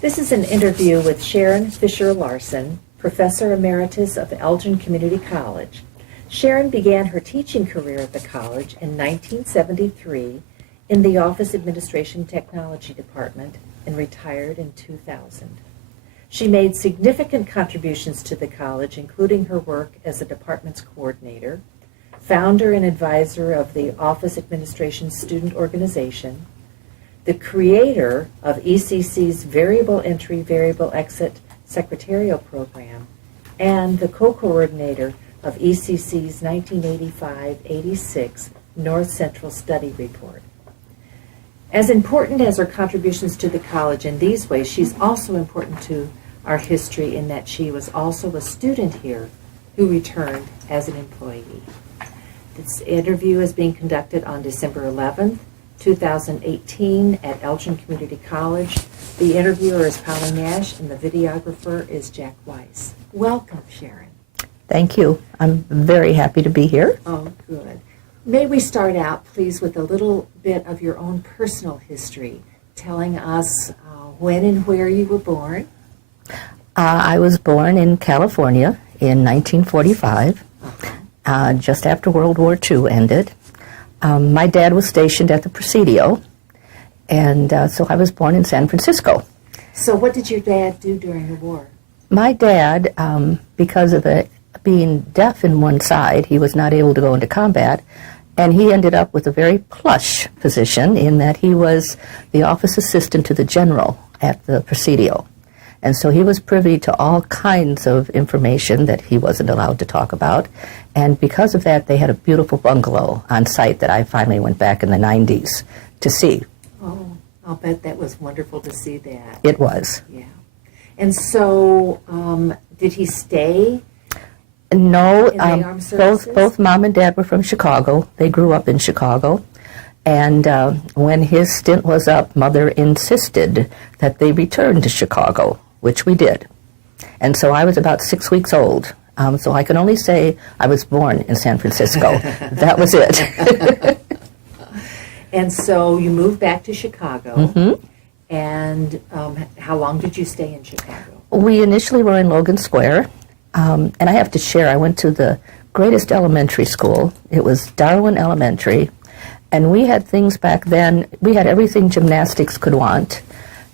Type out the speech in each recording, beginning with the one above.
This is an interview with Sharon Fisher Larson, Professor Emeritus of Elgin Community College. Sharon began her teaching career at the college in 1973 in the Office Administration Technology Department and retired in 2000. She made significant contributions to the college, including her work as a department's coordinator, founder and advisor of the Office Administration Student Organization, the creator of ECC's Variable Entry, Variable Exit Secretarial Program, and the co-coordinator of ECC's 1985-86 North Central Study Report. As important as her contributions to the college in these ways, she's also important to our history in that she was also a student here who returned as an employee. This interview is being conducted on December 11th, 2018 at Elgin Community College. The interviewer is Polly Nash and the videographer is Jack Weiss. Welcome, Sharon. Thank you. I'm very happy to be here. Oh, good. May we start out, please, with a little bit of your own personal history, telling us when and where you were born. I was born in California in 1945, just after World War II ended. My dad was stationed at the Presidio, and so I was born in San Francisco. So what did your dad do during the war? My dad, because of being deaf in one side, he was not able to go into combat, and he ended up with a very plush position in that he was the office assistant to the general at the Presidio. And so he was privy to all kinds of information that he wasn't allowed to talk about. And because of that, they had a beautiful bungalow on site that I finally went back in the 90s to see. Oh, I'll bet that was wonderful to see that. It was. Yeah. And so, did he stay? No, in the armed services? both mom and dad were from Chicago. They grew up in Chicago. And when his stint was up, Mother insisted that they return to Chicago, which we did. And so I was about 6 weeks old. So I can only say I was born in San Francisco. That was it. And so you moved back to Chicago. Mm-hmm. And how long did you stay in Chicago? We initially were in Logan Square. And I have to share, I went to the greatest elementary school. It was Darwin Elementary. And we had things back then, we had everything gymnastics could want.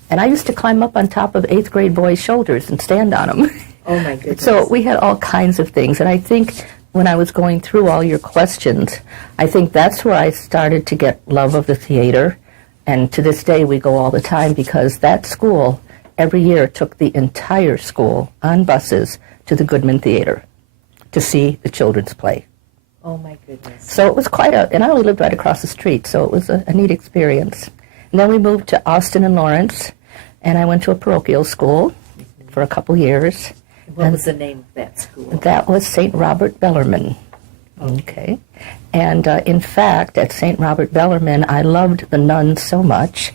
And I used to climb up on top of 8th grade boys' shoulders and stand on them. Oh, my goodness. So we had all kinds of things. And I think when I was going through all your questions, I think that's where I started to get love of the theater. And to this day, we go all the time because that school every year took the entire school on buses to the Goodman Theater to see the children's play. Oh, my goodness. So it was and I only lived right across the street, so it was a neat experience. And then we moved to Austin and Lawrence, and I went to a parochial school for a couple years. What was the name of that school? That was St. Robert Bellarmine. Okay. And in fact, at St. Robert Bellarmine, I loved the nuns so much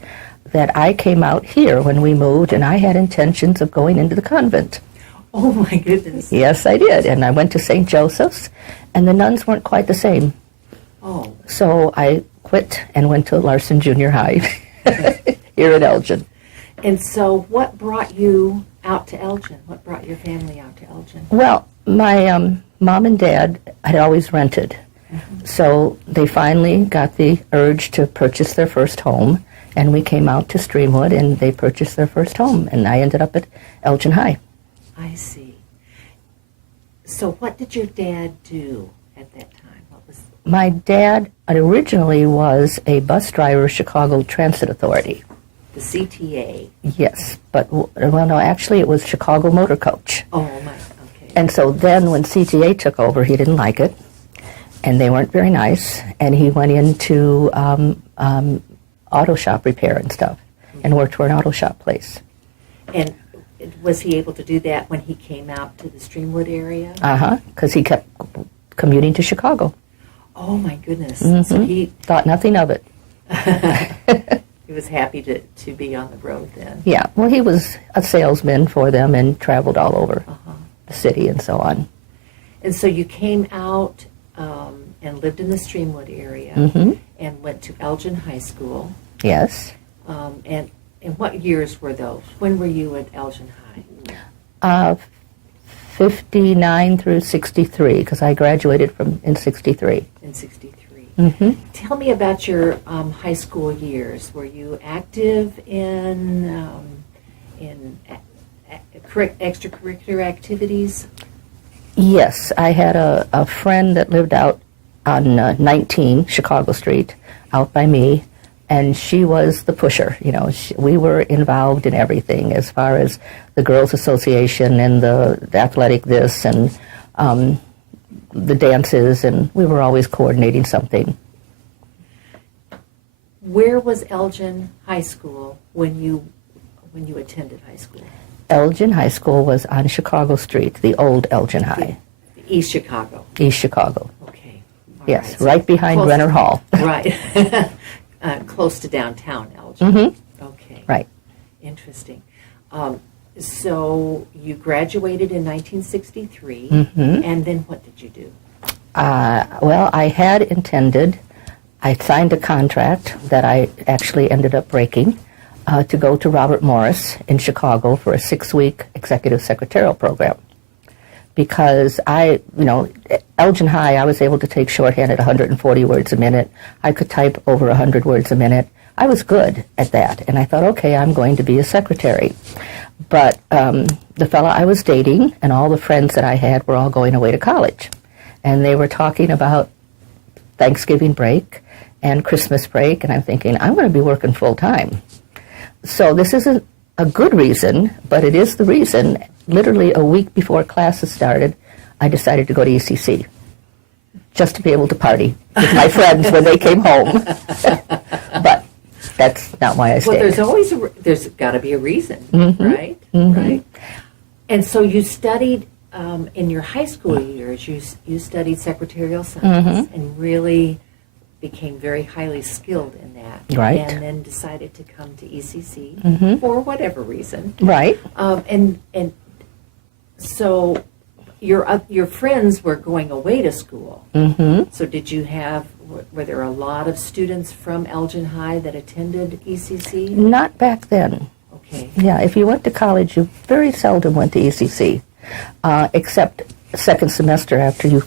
that I came out here when we moved, and I had intentions of going into the convent. Oh, my goodness. Yes, I did. And I went to St. Joseph's, and the nuns weren't quite the same. Oh. So I quit and went to Larson Junior High here in Elgin. And so what brought you out to Elgin? What brought your family out to Elgin? Well, my mom and dad had always rented. Mm-hmm. So they finally got the urge to purchase their first home, and we came out to Streamwood, and they purchased their first home, and I ended up at Elgin High. I see. So what did your dad do at that time? My dad originally was a bus driver, Chicago Transit Authority. The CTA? Yes, but, well, no, actually it was Chicago Motor Coach. Oh, my, okay. And so then when CTA took over, he didn't like it, and they weren't very nice, and he went into auto shop repair and stuff, and worked for an auto shop place. And was he able to do that when he came out to the Streamwood area? Uh-huh, because he kept commuting to Chicago. Oh, my goodness. Mm-hmm. So he thought nothing of it. He was happy to be on the road then. Yeah, well, he was a salesman for them and traveled all over the city and so on. And so you came out and lived in the Streamwood area and went to Elgin High School. Yes. And And what years were those? When were you at Elgin High? 59 through 63, because I graduated in 63. In 63. Mm-hmm. Tell me about your high school years. Were you active in extracurricular activities? Yes, I had a friend that lived out on 19 Chicago Street, out by me, and she was the pusher. You know, we were involved in everything as far as the Girls Association and the athletic this and the dances, and we were always coordinating something. Where was Elgin High School when you attended high school? Elgin High School was on Chicago Street, the old Elgin High. East Chicago. East Chicago. Okay. All Yes, so right behind Renner Hall. Right. Close to downtown Elgin. Mm-hmm. Okay. Right. Interesting. So you graduated in 1963, Mm-hmm. and then what did you do? Well, I had intended, I signed a contract that I actually ended up breaking to go to Robert Morris in Chicago for a 6-week executive secretarial program. Because Elgin High, I was able to take shorthand at 140 words a minute. I could type over 100 words a minute. I was good at that. And I thought, okay, I'm going to be a secretary. But the fellow I was dating and all the friends that I had were all going away to college. And they were talking about Thanksgiving break and Christmas break. And I'm thinking, I'm going to be working full time. So this isn't a good reason, but it is the reason. Literally a week before classes started, I decided to go to ECC just to be able to party with my friends when they came home. But that's not why I stayed. Well, there's got to be a reason, Mm-hmm. right? Mm-hmm. Right. And so you studied in your high school years. You studied secretarial science Mm-hmm. and really became very highly skilled in that. Right. And then decided to come to ECC Mm-hmm. for whatever reason. Right. And so your friends were going away to school. Mm-hmm. So were there a lot of students from Elgin High that attended ECC? Not back then. Okay. Yeah, if you went to college, you very seldom went to ECC, except second semester after you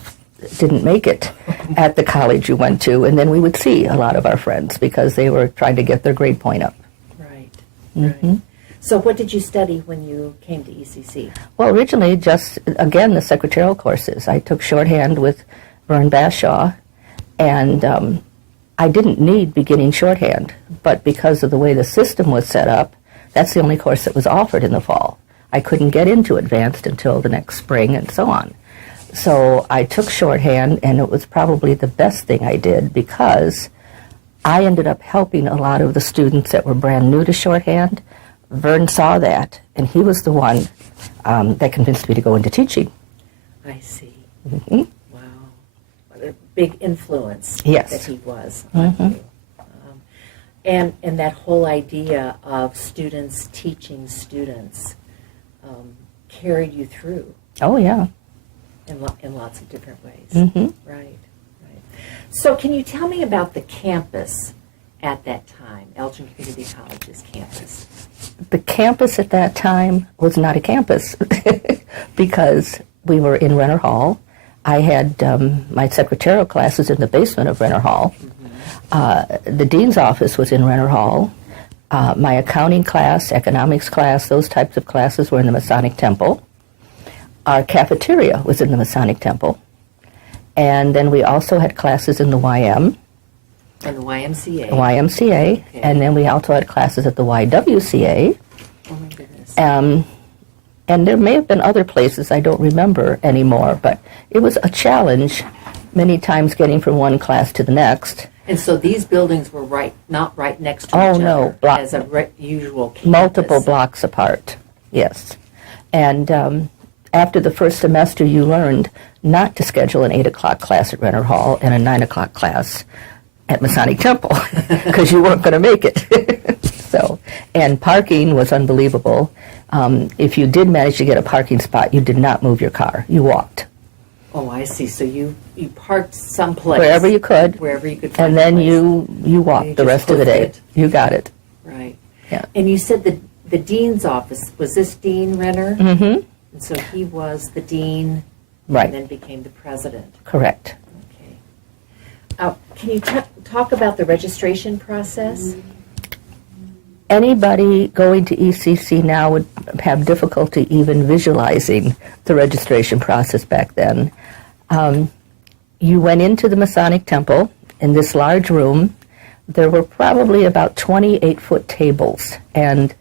didn't make it at the college you went to, and then we would see a lot of our friends because they were trying to get their grade point up. Right. Mm-hmm. Right. So what did you study when you came to ECC? Well, originally, just, again, the secretarial courses. I took shorthand with Vern Bashaw, and I didn't need beginning shorthand, but because of the way the system was set up, that's the only course that was offered in the fall. I couldn't get into advanced until the next spring and so on. So I took shorthand, and it was probably the best thing I did because I ended up helping a lot of the students that were brand new to shorthand. Vern saw that, and he was the one that convinced me to go into teaching. I see. Mm-hmm. Wow. What a big influence Yes. that he was on Mm-hmm. you. And that whole idea of students teaching students carried you through Oh, yeah. in lots of different ways. Mm-hmm. Right. So can you tell me about the campus at that time, Elgin Community College's campus? The campus at that time was not a campus because we were in Renner Hall. I had my secretarial classes in the basement of Renner Hall. Mm-hmm. The dean's office was in Renner Hall. My accounting class, economics class, those types of classes were in the Masonic Temple. Our cafeteria was in the Masonic Temple. And then we also had classes in the YM. And the YMCA. YMCA, Okay. and then we also had classes at the YWCA. Oh my goodness. And there may have been other places I don't remember anymore, but it was a challenge many times getting from one class to the next. And so these buildings were not right next to Oh, each no, other as a usual campus. Multiple blocks apart, yes. And after the first semester, you learned not to schedule an 8 o'clock class at Renner Hall and a 9 o'clock class at Masonic Temple because you weren't going to make it. So, and parking was unbelievable. If you did manage to get a parking spot, you did not move your car. You walked. Oh, I see. So you parked someplace. Wherever you could. Wherever you could find And then a place. you walked You the just rest of the day. hoofed it. You got it. Right. Yeah. And you said the dean's office, was this Dean Renner? Mm-hmm. And so he was the dean Right. and then became the president. Correct. Okay. Can you talk about the registration process? Anybody going to ECC now would have difficulty even visualizing the registration process back then. You went into the Masonic Temple in this large room. There were probably about 28-foot tables, and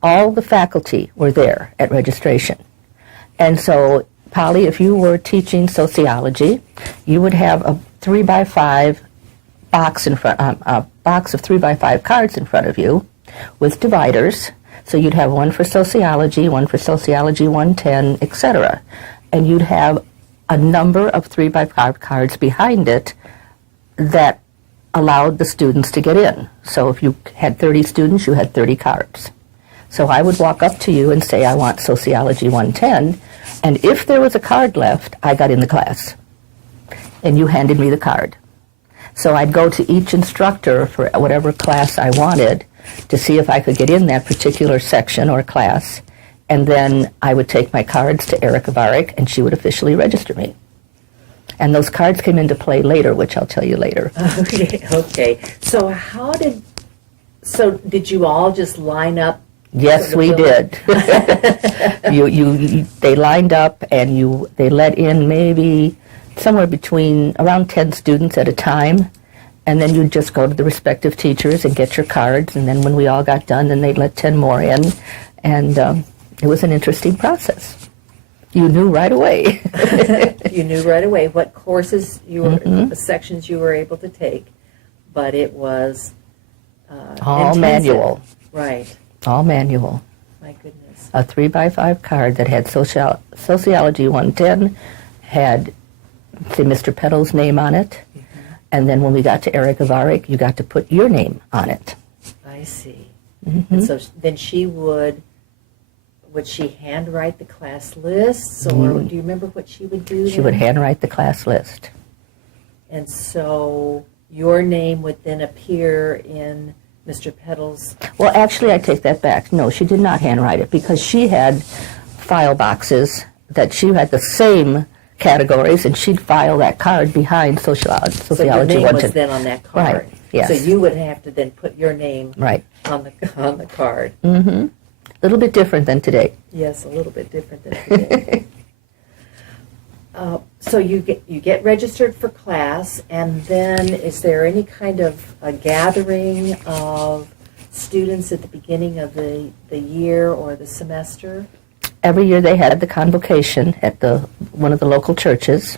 all the faculty were there at registration. And so, Polly, if you were teaching sociology, you would have a 3x5 box in front, a box of 3x5 cards in front of you with dividers. So you'd have one for sociology 110, etc. And you'd have a number of 3x5 cards behind it that allowed the students to get in. So if you had 30 students, you had 30 cards. So I would walk up to you and say, I want sociology 110, and if there was a card left, I got in the class. And you handed me the card. So I'd go to each instructor for whatever class I wanted to see if I could get in that particular section or class, and then I would take my cards to Erica Varick, and she would officially register me. And those cards came into play later, which I'll tell you later. Okay. So did you all just line up? Yes, we did. They lined up, and they let in maybe somewhere between around 10 students at a time, and then you'd just go to the respective teachers and get your cards, and then when we all got done, then they'd let 10 more in, and it was an interesting process. You knew right away. You knew right away what courses sections you were able to take, but it was all intensive. Manual. Right. All manual. My goodness. A 3x5 card that had Sociology 110, had, say, Mr. Peddle's name on it, and then when we got to Erica Varick, you got to put your name on it. I see. And so then would she handwrite the class lists, or do you remember what she would do? She would handwrite the class list. And so your name would then appear in Mr. Peddle's... Well, actually, I take that back. No, she did not handwrite it, because she had file boxes that she had the same categories, and she'd file that card behind sociology. So your name was then on that card. Right, yes. So you would have to then put your name right on the card. Mm-hmm. A little bit different than today. Yes, a little bit different than today. So you get registered for class, and then is there any kind of a gathering of students at the beginning of the year or the semester? Every year they had the convocation at one of the local churches,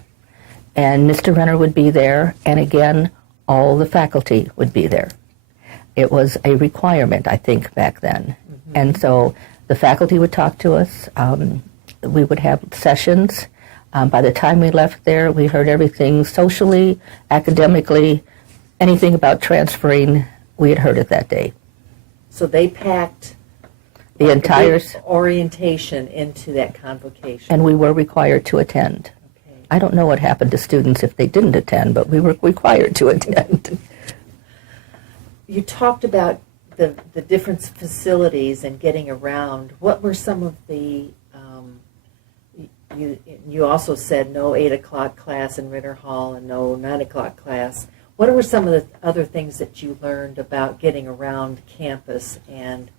and Mr. Renner would be there, and again, all the faculty would be there. It was a requirement, I think, back then. Mm-hmm. And so the faculty would talk to us. We would have sessions. By the time we left there, we heard everything socially, academically, anything about transferring, we had heard it that day. So they packed the entire orientation into that convocation. And we were required to attend. Okay. I don't know what happened to students if they didn't attend, but we were required to attend. You talked about the different facilities and getting around. What were some of the you also said no 8 o'clock class in Ritter Hall and no 9 o'clock class. What were some of the other things that you learned about getting around campus and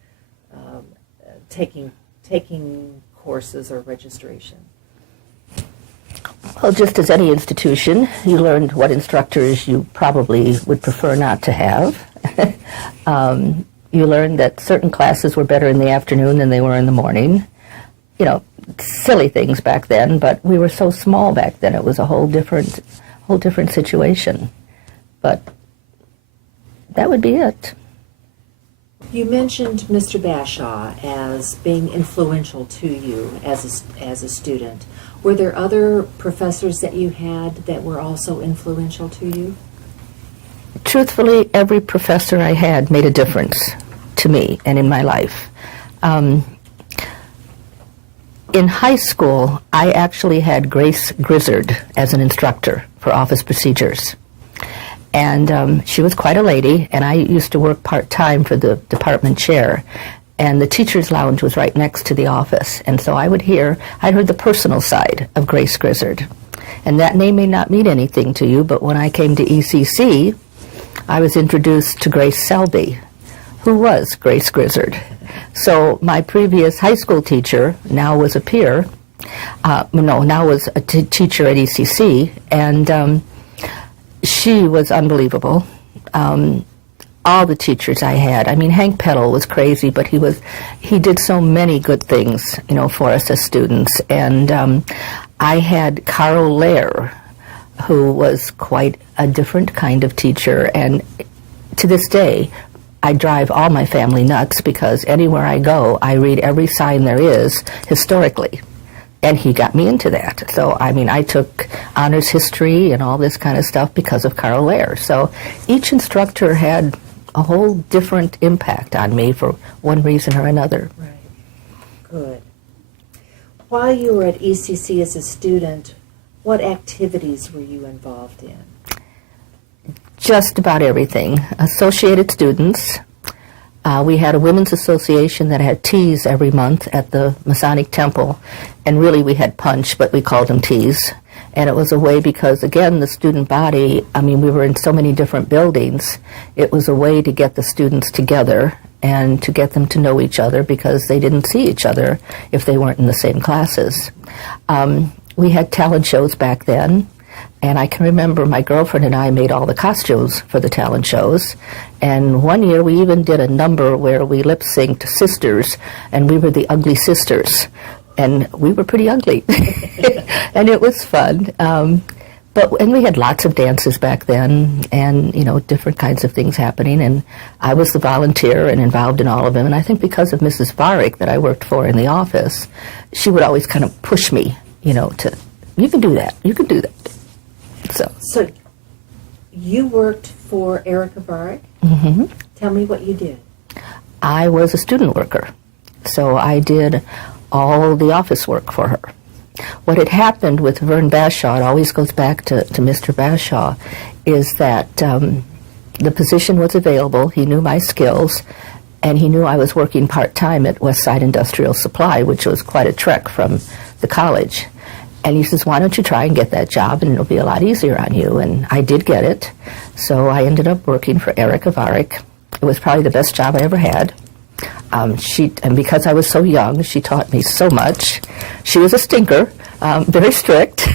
taking courses or registration? Well, just as any institution, you learned what instructors you probably would prefer not to have. You learned that certain classes were better in the afternoon than they were in the morning. You know, silly things back then, but we were so small back then. It was a whole different situation. But that would be it. You mentioned Mr. Bashaw as being influential to you as a student. Were there other professors that you had that were also influential to you? Truthfully, every professor I had made a difference to me and in my life. In high school, I actually had Grace Grizzard as an instructor for office procedures. And she was quite a lady, and I used to work part-time for the department chair. And the teacher's lounge was right next to the office. And so I heard the personal side of Grace Grizzard. And that name may not mean anything to you, but when I came to ECC, I was introduced to Grace Selby, who was Grace Grizzard. So my previous high school teacher now was a peer, now was a teacher at ECC, and she was unbelievable. All the teachers I had. I mean, Hank Peddle was crazy, but he did so many good things, for us as students. And I had Carl Lair, who was quite a different kind of teacher. And to this day, I drive all my family nuts because anywhere I go, I read every sign there is historically. And he got me into that. So, I took honors history and all this kind of stuff because of Carl Lair. So each instructor had a whole different impact on me for one reason or another. Right. Good. While you were at ECC as a student, what activities were you involved in? Just about everything. Associated students. We had a women's association that had teas every month at the Masonic Temple. And really we had punch, but we called them teas. And it was a way because, again, the student body, we were in so many different buildings. It was a way to get the students together and to get them to know each other because they didn't see each other if they weren't in the same classes. We had talent shows back then. And I can remember my girlfriend and I made all the costumes for the talent shows. And one year we even did a number where we lip-synced sisters, and we were the ugly sisters. And we were pretty ugly. And it was fun. And we had lots of dances back then and, different kinds of things happening. And I was the volunteer and involved in all of them. And I think because of Mrs. Varick that I worked for in the office, she would always kind of push me, to, you can do that, you can do that. So you worked for Erica Varick? Mm-hmm. Tell me what you did. I was a student worker. So I did all the office work for her. What had happened with Vern Bashaw, it always goes back to Mr. Bashaw, is that the position was available, he knew my skills, and he knew I was working part-time at Westside Industrial Supply, which was quite a trek from the college. And he says, why don't you try and get that job, and it'll be a lot easier on you. And I did get it, so I ended up working for Erica Varick. It was probably the best job I ever had. And because I was so young, she taught me so much. She was a stinker, very strict,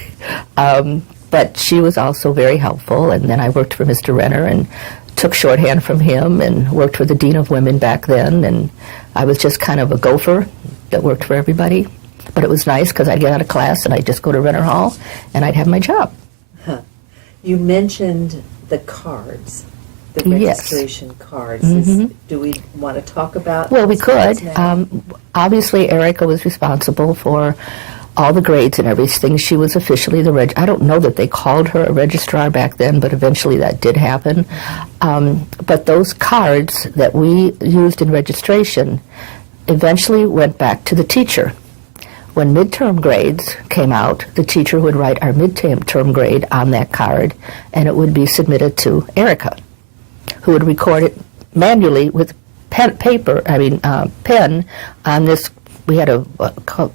but she was also very helpful. And then I worked for Mr. Renner and took shorthand from him and worked for the Dean of Women back then. And I was just kind of a gopher that worked for everybody. But it was nice because I'd get out of class and I'd just go to Renner Hall and I'd have my job. Huh. You mentioned the cards. The registration cards. Mm-hmm. Do we want to talk about? Well, we could. Now? Obviously, Erica was responsible for all the grades and everything. She was officially I don't know that they called her a registrar back then, but eventually that did happen. But those cards that we used in registration eventually went back to the teacher. When midterm grades came out, the teacher would write our midterm grade on that card, and it would be submitted to Erica, who would record it manually with pen on this. We had a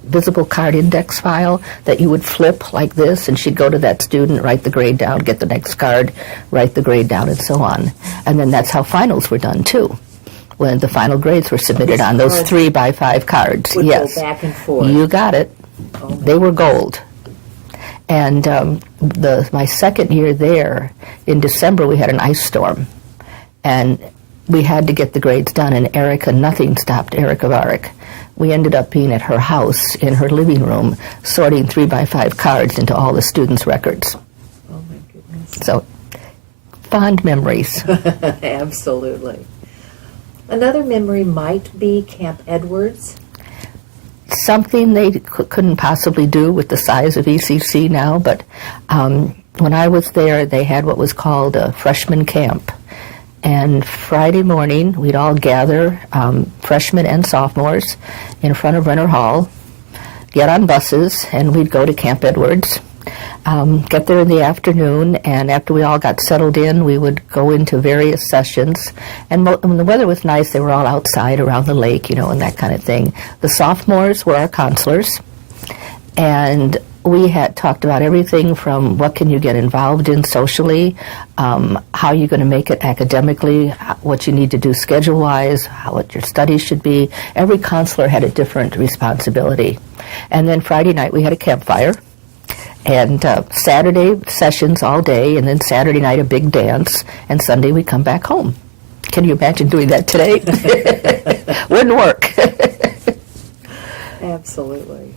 visible card index file that you would flip like this, and she'd go to that student, write the grade down, get the next card, write the grade down, and so on. And then that's how finals were done, too, when the final grades were submitted on those 3x5 cards. Would yes. Go back and forth. You got it. Oh, they were gold. And my second year there, in December, we had an ice storm. And we had to get the grades done, and nothing stopped Erica Varick. We ended up being at her house in her living room, sorting 3x5 cards into all the students' records. Oh, my goodness. So, fond memories. Absolutely. Another memory might be Camp Edwards. Something they couldn't possibly do with the size of ECC now, but when I was there, they had what was called a freshman camp. And Friday morning, we'd all gather, freshmen and sophomores, in front of Renner Hall, get on buses, and we'd go to Camp Edwards. Get there in the afternoon, and after we all got settled in, we would go into various sessions. And when the weather was nice, they were all outside around the lake, and that kind of thing. The sophomores were our counselors, and we had talked about everything from what can you get involved in socially, how you're going to make it academically, what you need to do schedule-wise, what your studies should be. Every counselor had a different responsibility. And then Friday night we had a campfire, and Saturday sessions all day, and then Saturday night a big dance, and Sunday we come back home. Can you imagine doing that today? Wouldn't work. Absolutely.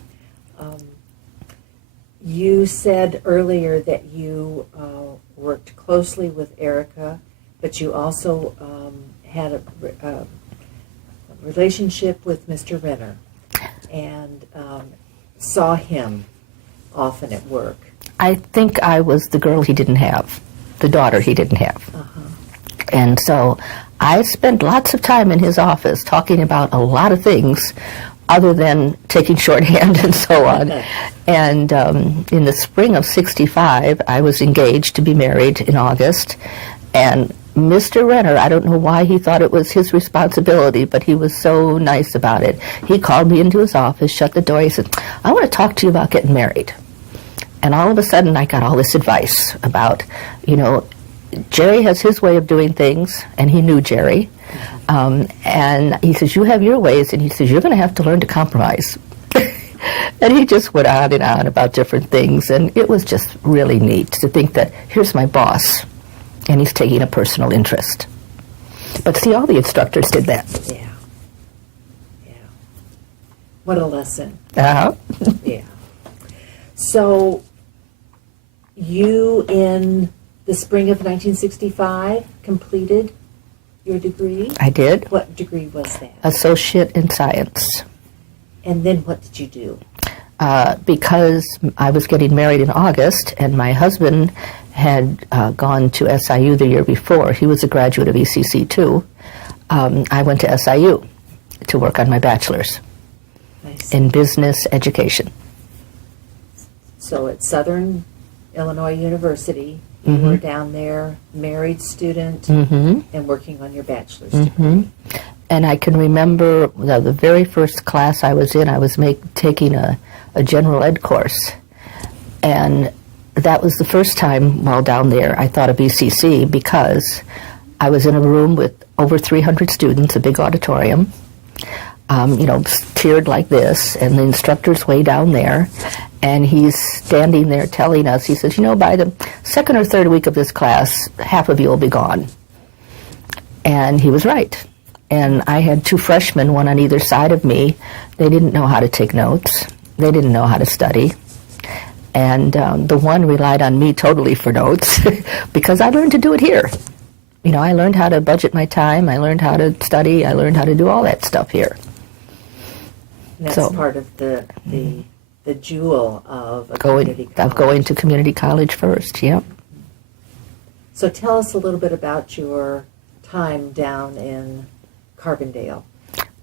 You said earlier that you worked closely with Erica, but you also had a relationship with Mr. Renner and saw him often at work. I think I was the girl he didn't have, the daughter he didn't have. And so I spent lots of time in his office talking about a lot of things other than taking shorthand and so on. And in the spring of '65, I was engaged to be married in August. And Mr. Renner, I don't know why he thought it was his responsibility, but he was so nice about it. He called me into his office, shut the door, he said, I want to talk to you about getting married. And all of a sudden, I got all this advice about, Jerry has his way of doing things, and he knew Jerry. And he says, you have your ways, and he says, you're going to have to learn to compromise. And he just went on and on about different things, and it was just really neat to think that here's my boss, and he's taking a personal interest. But see, all the instructors did that. Yeah. What a lesson. Uh-huh. Yeah. So, you, in the spring of 1965, completed your degree? I did. What degree was that? Associate in Science. And then what did you do? Because I was getting married in August, and my husband had gone to SIU the year before. He was a graduate of ECC too. I went to SIU to work on my bachelor's in business education. So at Southern Illinois University, you were down there, married student, and working on your bachelor's degree. And I can remember the very first class I was in, I was taking a general ed course. And that was the first time while down there I thought of ECC, because I was in a room with over 300 students, a big auditorium, tiered like this, and the instructor's way down there. And he's standing there telling us, he says, by the second or third week of this class, half of you will be gone. And he was right. And I had two freshmen, one on either side of me. They didn't know how to take notes. They didn't know how to study. And the one relied on me totally for notes because I learned to do it here. I learned how to budget my time. I learned how to study. I learned how to do all that stuff here. And that's part of the jewel of a community college. Of going to community college first, yep. So tell us a little bit about your time down in Carbondale.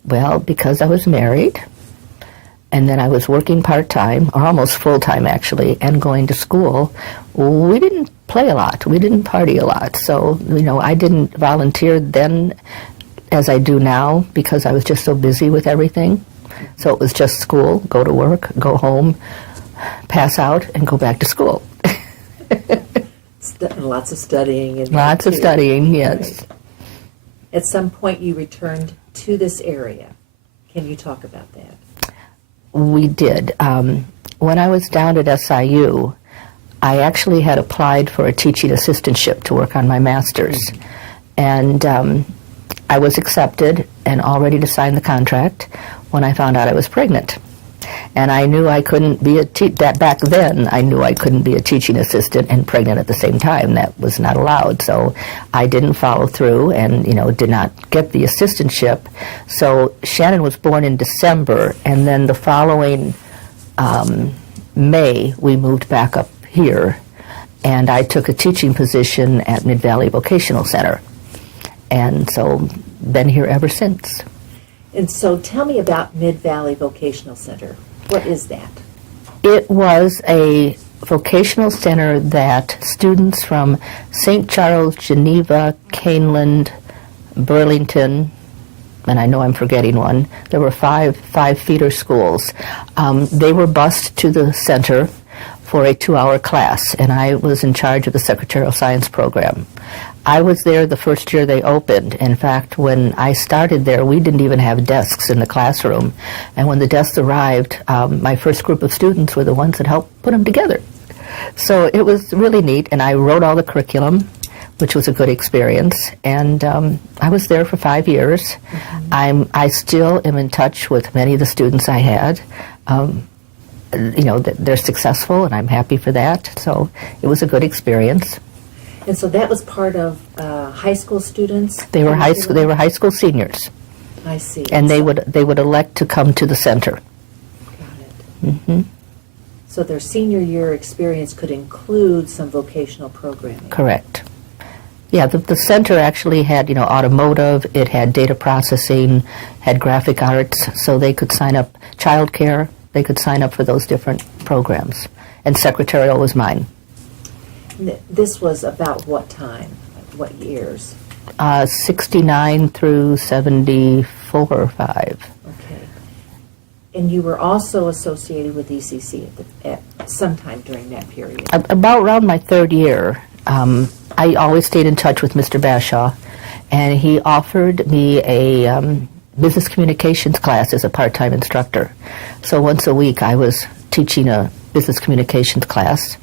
Well, because I was married, and then I was working part-time, or almost full-time actually, and going to school, we didn't play a lot. We didn't party a lot. So, I didn't volunteer then as I do now because I was just so busy with everything. So it was just school, go to work, go home, pass out, and go back to school. Lots of studying. Lots of studying, yes. Right. At some point you returned to this area. Can you talk about that? We did. When I was down at SIU, I actually had applied for a teaching assistantship to work on my master's. And I was accepted and all ready to sign the contract when I found out I was pregnant. And I knew I couldn't be back then, I knew I couldn't be a teaching assistant and pregnant at the same time. That was not allowed. So I didn't follow through and, did not get the assistantship. So Shannon was born in December, and then the following May, we moved back up here, and I took a teaching position at Mid-Valley Vocational Center. And so been here ever since. And so tell me about Mid-Valley Vocational Center. What is that? It was a vocational center that students from St. Charles, Geneva, Caneland, Burlington, and I know I'm forgetting one. There were five feeder schools. They were bused to the center for a 2-hour class, and I was in charge of the secretarial science program. I was there the first year they opened. In fact, when I started there, we didn't even have desks in the classroom. And when the desks arrived, my first group of students were the ones that helped put them together. So it was really neat, and I wrote all the curriculum, which was a good experience. And I was there for 5 years. Mm-hmm. I still am in touch with many of the students I had. They're successful, and I'm happy for that. So it was a good experience. And so that was part of high school students? They were high school seniors. I see. And they would elect to come to the center. Got it. Mm-hmm. So their senior year experience could include some vocational programming. Correct. Yeah, the center actually had, automotive, it had data processing, had graphic arts, so they could sign up childcare, they could sign up for those different programs. And secretarial was mine. This was about what time? Like what years? 69 through 74 or 5. Okay. And you were also associated with ECC at sometime during that period? About around my 3rd year. I always stayed in touch with Mr. Bashaw, and he offered me a business communications class as a part-time instructor. So once a week I was teaching a business communications class,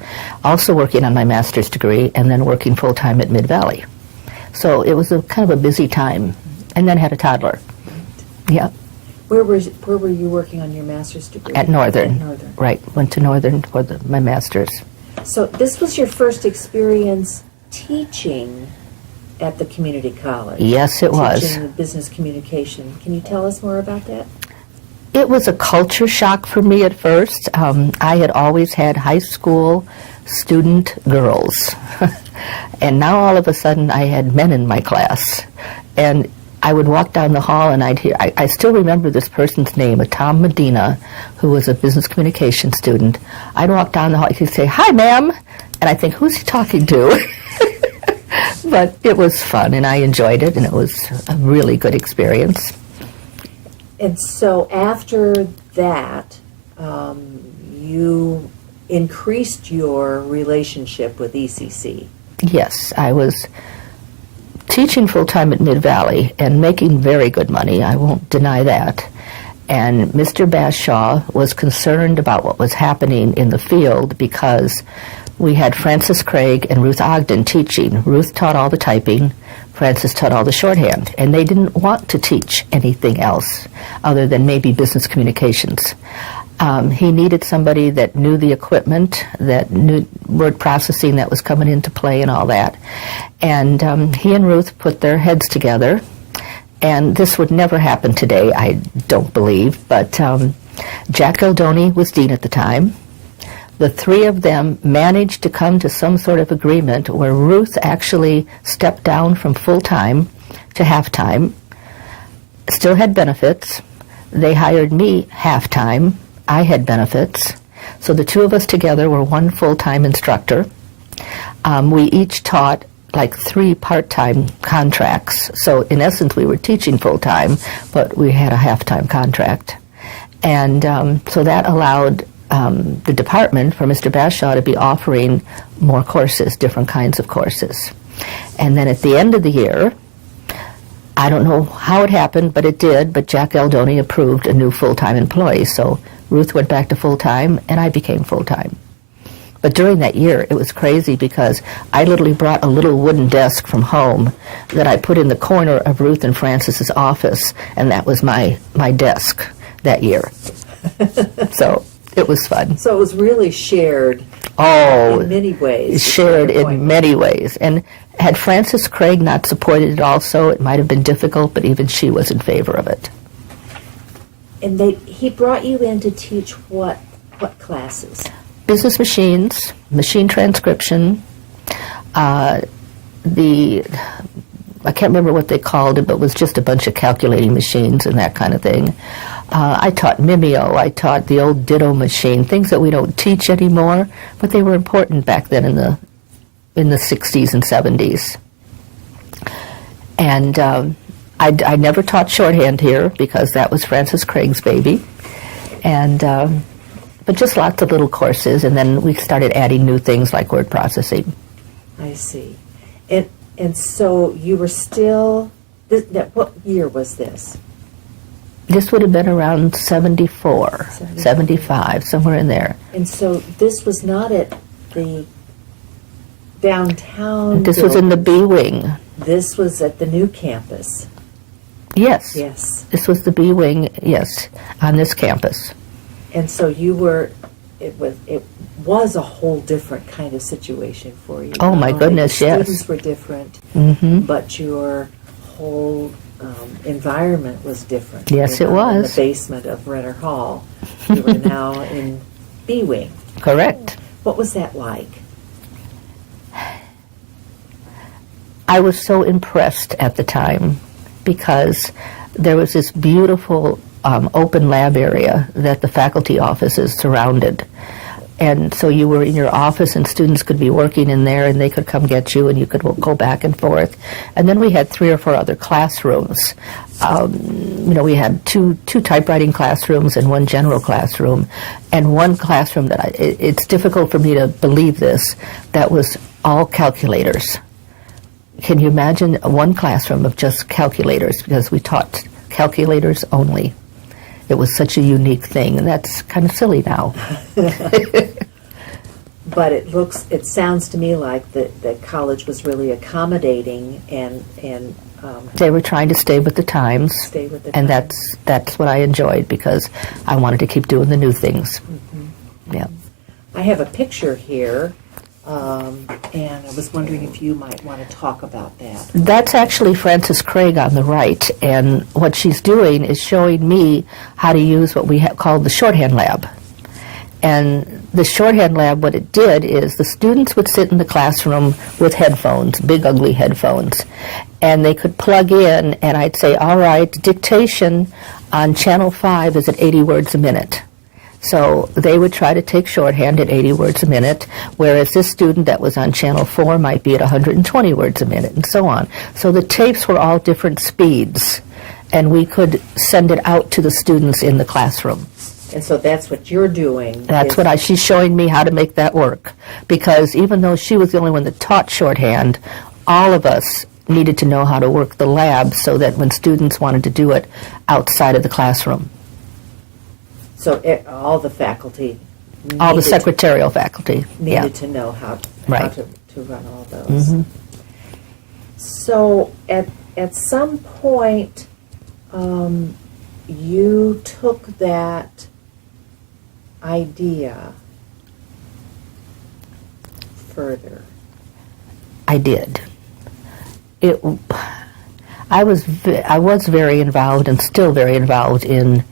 also working on my master's degree, and then working full-time at Mid-Valley. So it was kind of a busy time, and then had a toddler. Yeah. Where were you working on your master's degree? At Northern. At Northern. Right, went to Northern for my master's. So this was your first experience teaching at the community college? Yes, it was. Teaching business communication. Can you tell us more about that? It was a culture shock for me at first. I had always had high school student girls. And now all of a sudden I had men in my class. And I would walk down the hall and I'd hear, I still remember this person's name, a Tom Medina, who was a business communication student. I'd walk down the hall, he'd say, "Hi, ma'am." And I think, who's he talking to? But it was fun, and I enjoyed it, and it was a really good experience. And so after that, you increased your relationship with ECC. Yes, I was teaching full-time at Mid-Valley and making very good money. I won't deny that. And Mr. Bashaw was concerned about what was happening in the field because we had Frances Craig and Ruth Ogden teaching. Ruth taught all the typing, Frances taught all the shorthand, and they didn't want to teach anything else other than maybe business communications. He needed somebody that knew the equipment, that knew word processing that was coming into play and all that. And he and Ruth put their heads together, and this would never happen today, I don't believe, but Jack Eldoni was dean at the time. The three of them managed to come to some sort of agreement where Ruth actually stepped down from full-time to half-time, still had benefits. They hired me half-time. I had benefits. So the two of us together were one full-time instructor. We each taught like 3 part-time contracts. So in essence, we were teaching full-time, but we had a half-time contract. And so that allowed the department for Mr. Bashaw to be offering more courses, different kinds of courses. And then at the end of the year, I don't know how it happened, but it did, but Jack Eldoni approved a new full-time employee. So Ruth went back to full-time, and I became full-time. But during that year, it was crazy because I literally brought a little wooden desk from home that I put in the corner of Ruth and Frances's office, and that was my desk that year. So it was fun. So it was really shared in many ways. Shared in many ways. And had Frances Craig not supported it also, it might have been difficult, but even she was in favor of it. And he brought you in to teach what classes? Business machines, machine transcription, I can't remember what they called it, but it was just a bunch of calculating machines and that kind of thing. I taught Mimeo, I taught the old Ditto machine, things that we don't teach anymore, but they were important back then in the 60s and 70s. And I never taught shorthand here because that was Francis Craig's baby. And but just lots of little courses, and then we started adding new things like word processing. I see. And so you were still, what year was this? This would have been around 74, 75, somewhere in there. And so this was not at the downtown This was in the B wing. This was at the new campus. Yes. Yes. This was the B wing, yes, on this campus. And so it was a whole different kind of situation for you. Oh, my goodness, the yes. Students were different, But your whole environment was different. Yes, You're it not in was. the basement of Renner Hall. You were now in B wing. Correct. What was that like? I was so impressed at the time because there was this beautiful open lab area that the faculty offices surrounded. And so you were in your office and students could be working in there and they could come get you and you could go back and forth. And then we had 3 or 4 other classrooms. We had two typewriting classrooms and 1 general classroom. And 1 classroom that it's difficult for me to believe this, that was all calculators. Can you imagine 1 classroom of just calculators, because we taught calculators only. It was such a unique thing, and that's kind of silly now. But it sounds to me like the college was really accommodating and they were trying to stay with the times. Stay with the and times. that's what I enjoyed because I wanted to keep doing the new things. Yeah. I have a picture here, and I was wondering if you might want to talk about that. That's actually Frances Craig on the right, and what she's doing is showing me how to use what we called the shorthand lab. And the shorthand lab, what it did is the students would sit in the classroom with headphones, big ugly headphones, and they could plug in, and I'd say, all right, dictation on channel 5 is at 80 words a minute. So they would try to take shorthand at 80 words a minute, whereas this student that was on channel 4 might be at 120 words a minute, and so on. So the tapes were all different speeds, and we could send it out to the students in the classroom. And so that's what you're doing. That's what she's showing me how to make that work. Because even though she was the only one that taught shorthand, all of us needed to know how to work the lab so that when students wanted to do it outside of the classroom. So all the faculty, all the secretarial faculty, needed to know how Right. to run all those. So at some point, you took that idea further. I did. I was very involved and still very involved in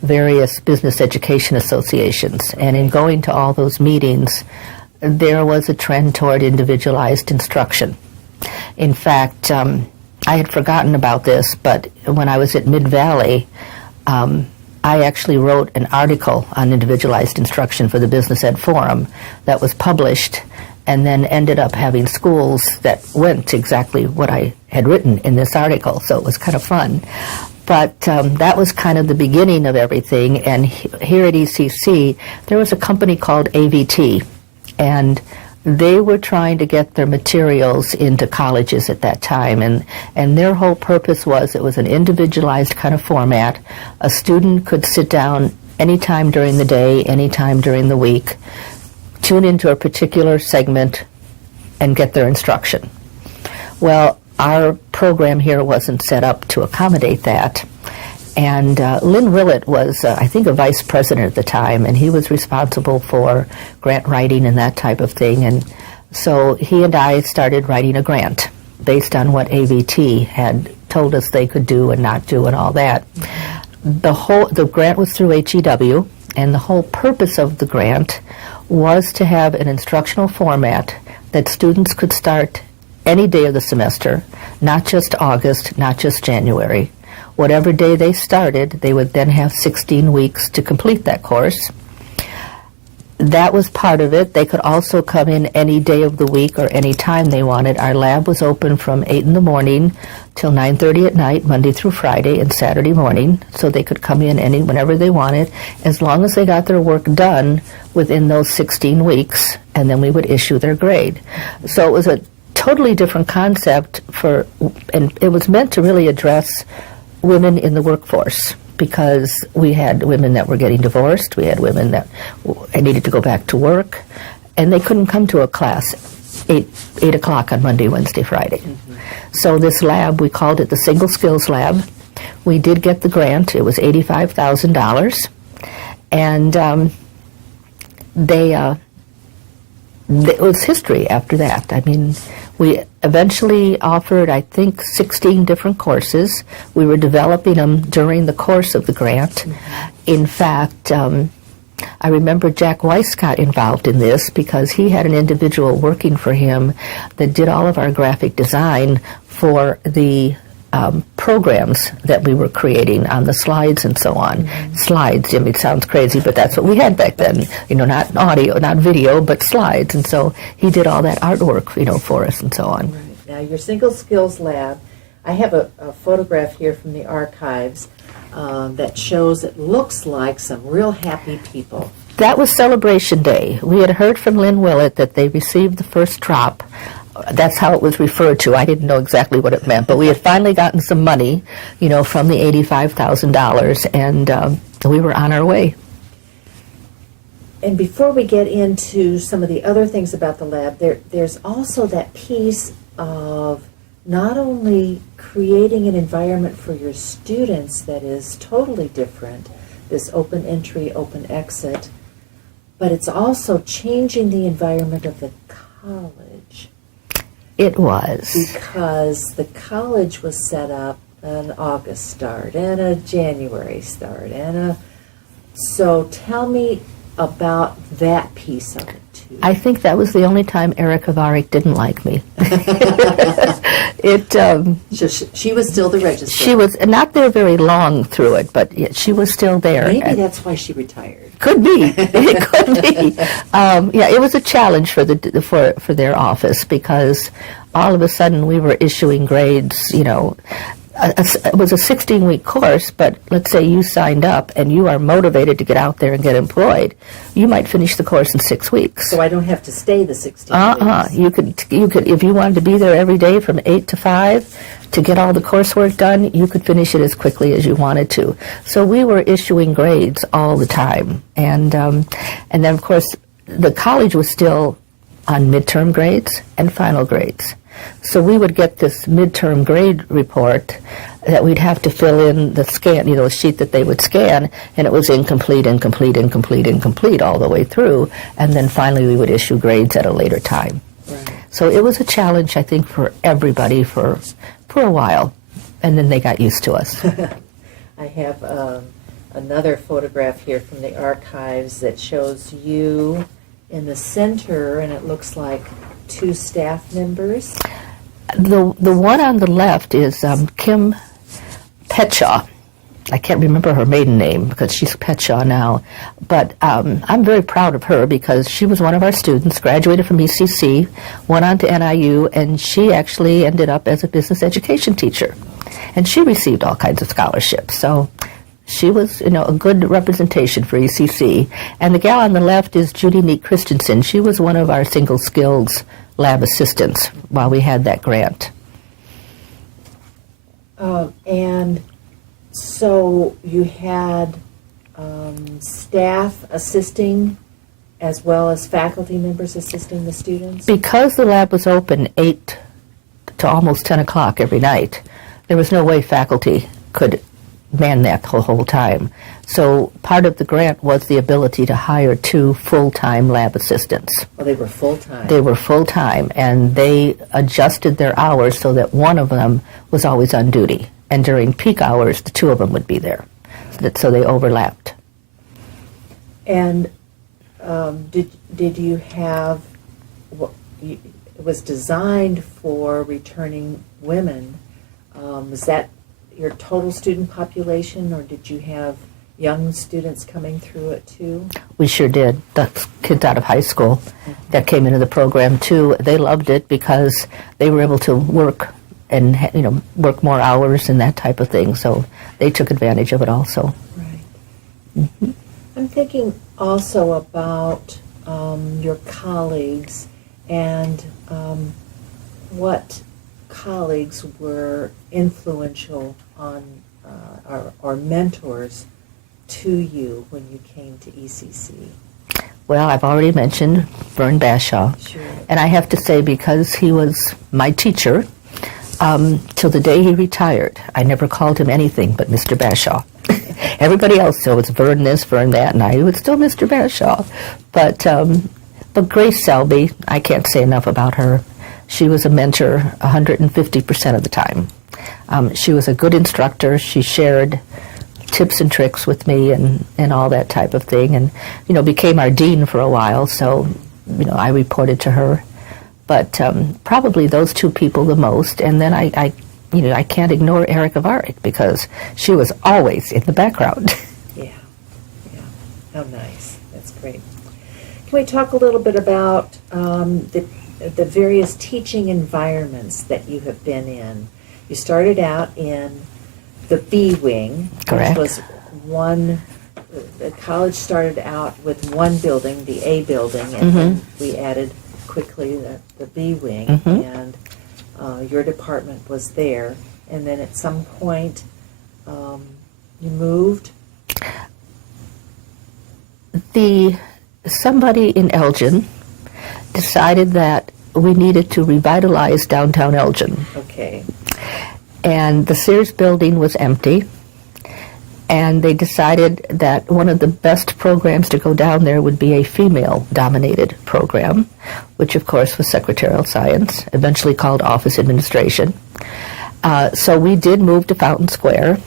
various business education associations, and in going to all those meetings, there was a trend toward individualized instruction. In fact, I had forgotten about this, but when I was at Mid-Valley, I actually wrote an article on individualized instruction for the Business Ed Forum that was published and then ended up having schools that went exactly what I had written in this article, so it was kind of fun. But that was kind of the beginning of everything, and here at ECC, there was a company called AVT, and they were trying to get their materials into colleges at that time, and their whole purpose was it was an individualized kind of format. A student could sit down anytime during the day, anytime during the week, tune into a particular segment, and get their instruction. Well, our program here wasn't set up to accommodate that. And Lynn Willett was, I think, a vice president at the time, and he was responsible for grant writing and that type of thing. And so he and I started writing a grant based on what AVT had told us they could do and not do and all that. The grant was through HEW, and the whole purpose of the grant was to have an instructional format that students could start any day of the semester, not just August, not just January, whatever day they started, they would then have 16 weeks to complete that course. That was part of it. They could also come in any day of the week or any time they wanted. Our lab was open from 8 in the morning till 9:30 at night, Monday through Friday and Saturday morning, so they could come in whenever they wanted, as long as they got their work done within those 16 weeks, and then we would issue their grade. So it was a totally different concept and it was meant to really address women in the workforce, because we had women that were getting divorced, we had women that needed to go back to work, and they couldn't come to a class 8 o'clock on Monday, Wednesday, Friday. Mm-hmm. So this lab, we called it the Single Skills Lab. We did get the grant. It was $85,000. And it was history after that. I mean, we eventually offered, I think, 16 different courses. We were developing them during the course of the grant. Mm-hmm. In fact, I remember Jack Weiss got involved in this because he had an individual working for him that did all of our graphic design for the programs that we were creating on the slides and so on. Mm-hmm. Slides, I mean, it sounds crazy, but that's what we had back then. Not audio, not video, but slides. And so he did all that artwork, for us and so on. Right. Now, your Single Skills Lab, I have a photograph here from the archives that shows, it looks like some real happy people. That was Celebration Day. We had heard from Lynn Willett that they received the first drop. That's how it was referred to. I didn't know exactly what it meant, but we had finally gotten some money, from the $85,000, and we were on our way. And before we get into some of the other things about the lab, there's also that piece of not only creating an environment for your students that is totally different, this open entry, open exit, but it's also changing the environment of the college. It was. Because the college was set up an August start and a January start so tell me about that piece of it too. I think that was the only time Erica Varick didn't like me. She was still the registrar. She was not there very long through it, but she was still there. Maybe that's why she retired. Could be. It could be. It was a challenge for their office, because all of a sudden we were issuing grades. It was a 16-week course, but let's say you signed up and you are motivated to get out there and get employed. You might finish the course in 6 weeks. So I don't have to stay the 16 weeks. You could, if you wanted to be there every day from 8 to 5 to get all the coursework done, you could finish it as quickly as you wanted to. So we were issuing grades all the time. And then, of course, the college was still on midterm grades and final grades. So we would get this midterm grade report that we'd have to fill in the scan, the sheet that they would scan, and it was incomplete all the way through, and then finally we would issue grades at a later time. Right. So it was a challenge, I think, for everybody for a while, and then they got used to us. I have another photograph here from the archives that shows you in the center, and it looks like 2 staff members. The one on the left is Kim Petshaw. I can't remember her maiden name because she's Petshaw now, but I'm very proud of her because she was one of our students, graduated from ECC, went on to NIU, and she actually ended up as a business education teacher, and she received all kinds of scholarships. So she was, a good representation for ECC. And the gal on the left is Judy Neat Christensen. She was one of our Single Skills lab assistants while we had that grant. And so you had staff assisting as well as faculty members assisting the students? Because the lab was open 8 to almost 10 o'clock every night, there was no way faculty could man that the whole time. So part of the grant was the ability to hire 2 full-time lab assistants. Well, they were full-time. They were full-time, and they adjusted their hours so that one of them was always on duty. And during peak hours, the 2 of them would be there. So they overlapped. And did you have, it was designed for returning women, was that your total student population, or did you have young students coming through it too? We sure did. The kids out of high school that came into the program too, they loved it because they were able to work and work more hours and that type of thing. So they took advantage of it also. Right. Mm-hmm. I'm thinking also about your colleagues and what colleagues were influential on or mentors to you when you came to ECC. Well, I've already mentioned Vern Bashaw. Sure. And I have to say, because he was my teacher, till the day he retired, I never called him anything but Mr. Bashaw. Everybody else, so it's Vern this, Vern that, and I was still Mr. Bashaw. But Grace Selby, I can't say enough about her. She was a mentor 150% of the time. She was a good instructor. She shared tips and tricks with me and all that type of thing, and became our dean for a while, so I reported to her. But probably those two people the most, and then I can't ignore Erica Varick because she was always in the background. Yeah. How nice. That's great. Can we talk a little bit about the various teaching environments that you have been in? You started out in the B wing, Correct. which was the college started out with one building, the A building, and then we added quickly the B wing, and your department was there. And then at some point, you moved? Somebody in Elgin decided that we needed to revitalize downtown Elgin. Okay. And the Sears building was empty, and they decided that one of the best programs to go down there would be a female-dominated program, which of course was secretarial science, eventually called office administration. So we did move to Fountain Square,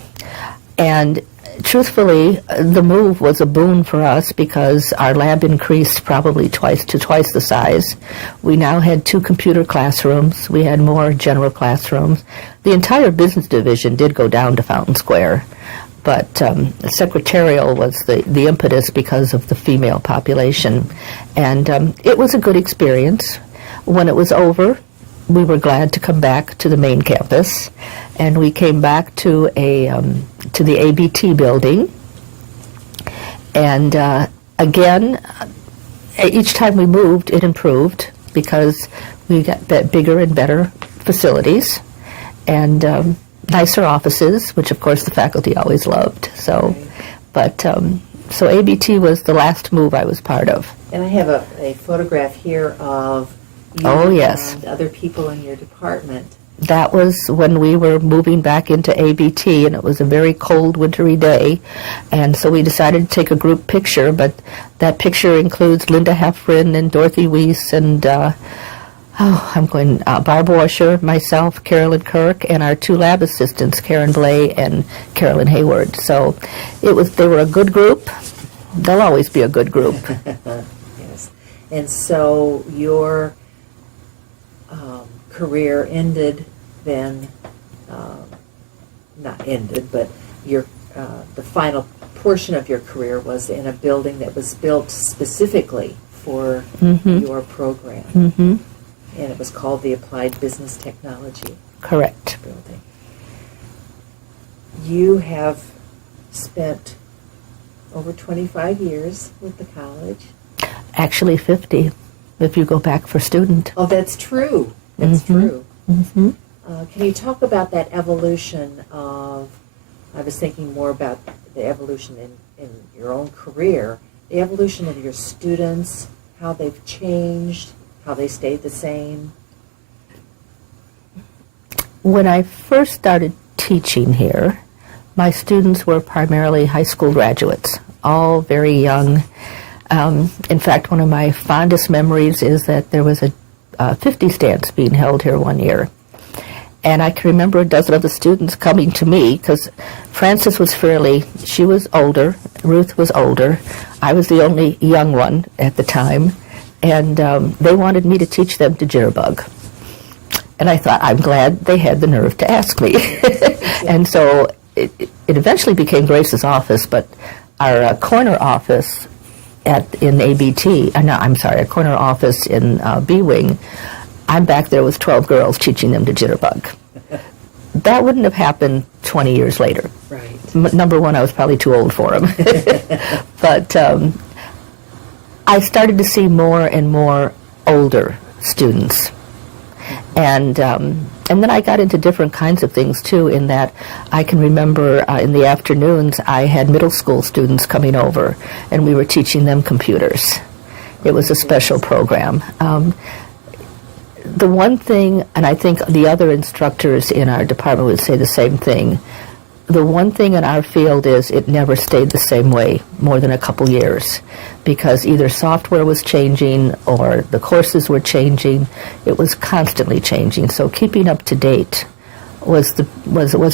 and truthfully, the move was a boon for us because our lab increased probably twice the size. We now had 2 computer classrooms. We had more general classrooms. The entire business division did go down to Fountain Square, but secretarial was the impetus because of the female population. And it was a good experience. When it was over, we were glad to come back to the main campus, and we came back to the ABT building. And again, each time we moved, it improved because we got bigger and better facilities and nicer offices, which of course the faculty always loved. So, so ABT was the last move I was part of. And I have a photograph here of you and other people in your department. That was when we were moving back into ABT, and it was a very cold, wintry day, and so we decided to take a group picture, but that picture includes Linda Heffron and Dorothy Weiss and Barb Washer, myself, Carolyn Kirk, and our 2 lab assistants, Karen Blay and Carolyn Hayward. So they were a good group. They'll always be a good group. Yes. And so your career ended then, not ended, but the final portion of your career was in a building that was built specifically for your program. And it was called the Applied Business Technology Correct. building. You have spent over 25 years with the college. Actually 50, if you go back for student. Oh, that's true. That's true. Can you talk about that evolution of, I was thinking more about the evolution in your own career, the evolution of your students, how they've changed, how they stayed the same? When I first started teaching here, my students were primarily high school graduates, all very young. In fact, one of my fondest memories is that there was a 50s dance being held here one year. And I can remember a dozen of the students coming to me because Frances was she was older, Ruth was older, I was the only young one at the time, and they wanted me to teach them to jitterbug. And I thought, I'm glad they had the nerve to ask me. And so it eventually became Grace's office, but our corner office in ABT, no, I'm sorry, a corner office in B Wing, I'm back there with 12 girls teaching them to jitterbug. That wouldn't have happened 20 years later. Right. Number one, I was probably too old for them. But I started to see more and more older students. And then I got into different kinds of things, too, in that I can remember in the afternoons I had middle school students coming over, and we were teaching them computers. It was a special program. The one thing, and I think the other instructors in our department would say the same thing, the one thing in our field is it never stayed the same way more than a couple years, because either software was changing or the courses were changing. It was constantly changing. So keeping up to date was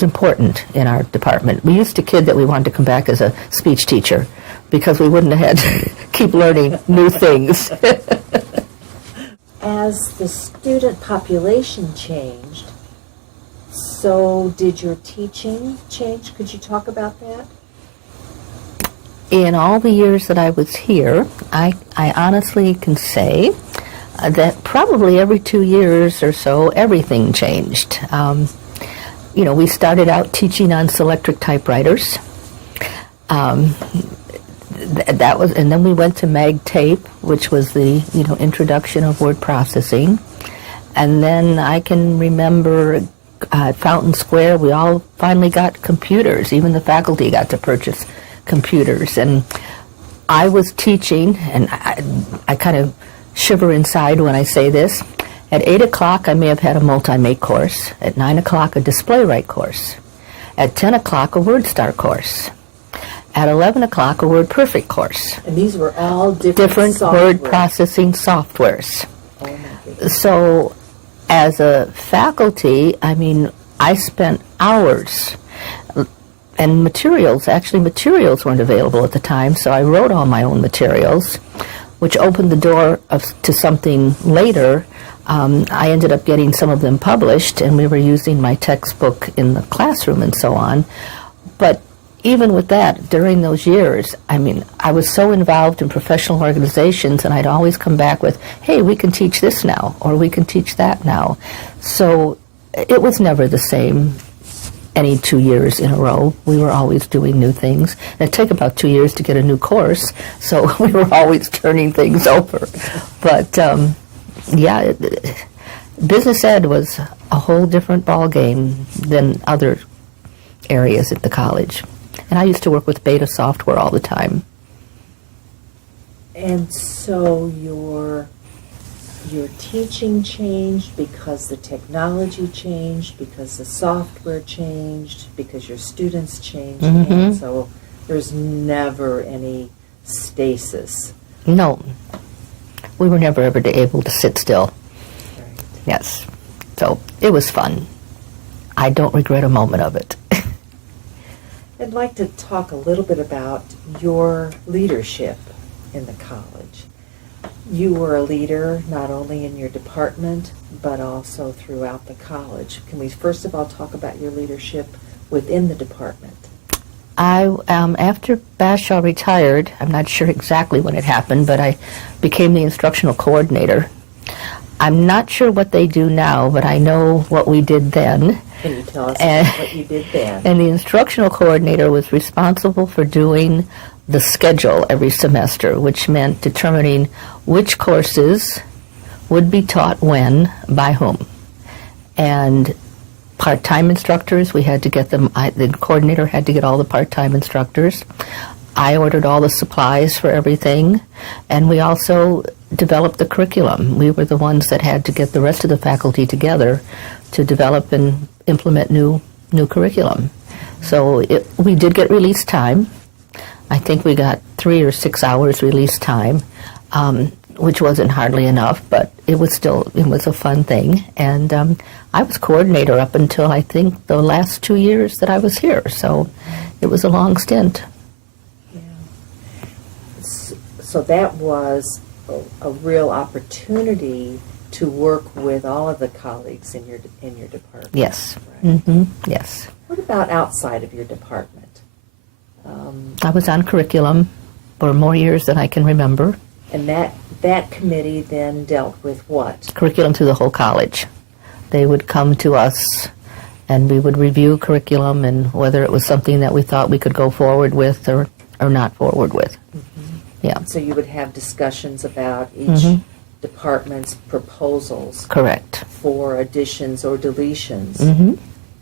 important in our department. We used to kid that we wanted to come back as a speech teacher because we wouldn't have had to keep learning new things. As the student population changed, so did your teaching change? Could you talk about that? In all the years that I was here, I honestly can say that probably every 2 years or so, everything changed. We started out teaching on Selectric typewriters. That was, and then we went to Mag Tape, which was the introduction of word processing. And then I can remember at Fountain Square, we all finally got computers. Even the faculty got to purchase computers. And I was teaching, and I kind of shiver inside when I say this. At 8 o'clock, I may have had a multi-make course. At 9 o'clock, a display write course. At 10 o'clock, a WordStar course. At 11 o'clock, a Word Perfect course. And these were all different word processing softwares. Oh my goodness. So as a faculty, I spent hours, and materials weren't available at the time, so I wrote all my own materials, which opened the door to something later. I ended up getting some of them published, and we were using my textbook in the classroom and so on. But even with that, during those years, I was so involved in professional organizations, and I'd always come back with, hey, we can teach this now, or we can teach that now. So it was never the same any 2 years in a row. We were always doing new things. And it took about 2 years to get a new course, so we were always turning things over. But, business ed was a whole different ballgame than other areas at the college. And I used to work with beta software all the time. And so your teaching changed because the technology changed, because the software changed, because your students changed, and so there's never any stasis. No. We were never ever able to sit still. Right. Yes. So it was fun. I don't regret a moment of it. I'd like to talk a little bit about your leadership in the college. You were a leader not only in your department, but also throughout the college. Can we first of all talk about your leadership within the department? After Bashaw retired, I'm not sure exactly when it happened, but I became the instructional coordinator. I'm not sure what they do now, but I know what we did then. Can you tell us about what you did then? And the instructional coordinator was responsible for doing the schedule every semester, which meant determining which courses would be taught when, by whom. And part-time instructors, we had to get them, the coordinator had to get all the part-time instructors. I ordered all the supplies for everything, and we also developed the curriculum. We were the ones that had to get the rest of the faculty together to develop and implement new curriculum. So we did get release time. I think we got 3 or 6 hours release time, which wasn't hardly enough, but it was a fun thing. And I was coordinator up until I think the last 2 years that I was here. So it was a long stint. Yeah. So that was a real opportunity to work with all of the colleagues in your department. Yes. Right. Yes. What about outside of your department? I was on curriculum for more years than I can remember. And that committee then dealt with what? Curriculum through the whole college. They would come to us and we would review curriculum and whether it was something that we thought we could go forward with or not forward with. Mm-hmm. Yeah. So you would have discussions about each department's proposals. Correct. For additions or deletions,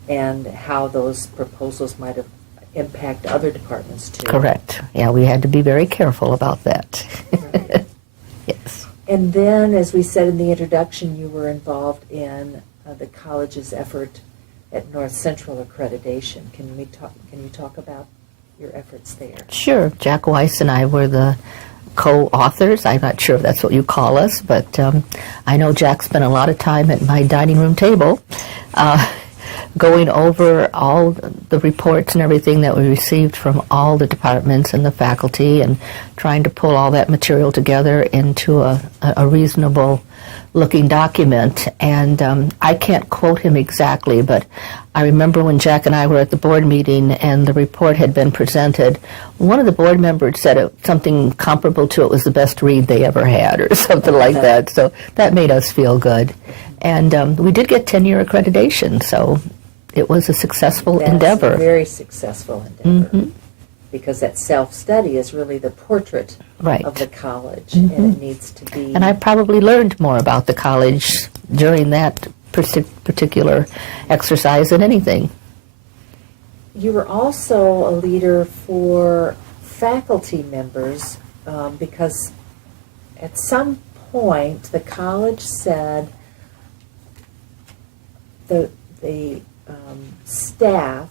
and how those proposals might have impact other departments too. Correct. Yeah, we had to be very careful about that. Right. Yes. And then, as we said in the introduction, you were involved in the college's effort at North Central accreditation. Can you talk about your efforts there? Sure. Jack Weiss and I were the co-authors. I'm not sure if that's what you call us, but I know Jack spent a lot of time at my dining room table going over all the reports and everything that we received from all the departments and the faculty and trying to pull all that material together into a reasonable looking document. And I can't quote him exactly, but I remember when Jack and I were at the board meeting and the report had been presented, one of the board members said something comparable to it was the best read they ever had or something like that. So that made us feel good. And we did get 10-year accreditation, so it was a successful endeavor. A very successful endeavor. Because that self-study is really the portrait of the college, and it needs to be... And I probably learned more about the college during that particular exercise than anything. You were also a leader for faculty members because at some point the college said the staff